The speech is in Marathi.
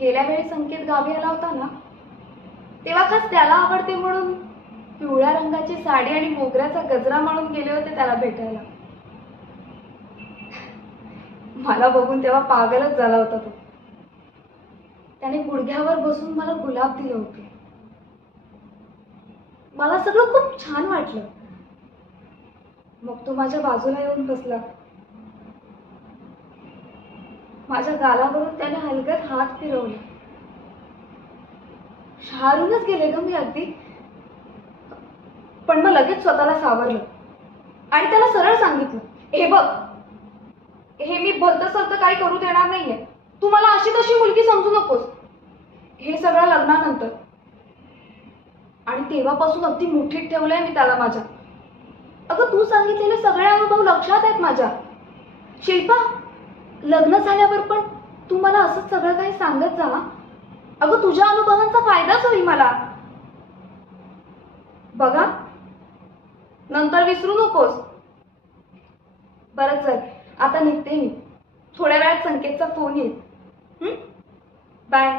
गेल्या वेळी संकेत गावी आला होता ना? तेव्हा खास त्याला आवडते म्हणून पिवळ्या रंगाची साडी आणि मोगऱ्याचा गजरा माळून गेले होते त्याला भेटायला. मला बघून तेव्हा पागलच झाला होता तो. त्याने गुडघ्यावर बसून मला गुलाब दिले होते. मला सगळं खूप छान वाटलं. मग तो माझ्या बाजूला येऊन बसला. माझ्या गालावरून त्याने हलगत हात फिरवले. शहारूनच गेले ग मी अगदी. पण मग लगेच स्वतःला सावरलं. आणि त्याला सरळ सांगितलं हे बघ हे मी भलतं सलतं काही करू देणार नाहीये. तू मला अशी तशी मुलगी समजू नकोस. हे सगळं लग्नानंतर. आणि तेव्हापासून अगदी मुठीत ठेवलंय मी त्याला माझ्या. अगं तू सांगितलेले सगळे अनुभव लक्षात आहेत माझ्या. शिल्पा लग्न झाल्यावर पण तू मला असंच सगळं काही सांगत जा. अगं तुझ्या अनुभवांचा फायदाच होईल मला. बघा. नंतर विसरू नकोस. बरं चल आता निघते मी. थोड्या वेळात संकेतचा फोन येईल. बाय.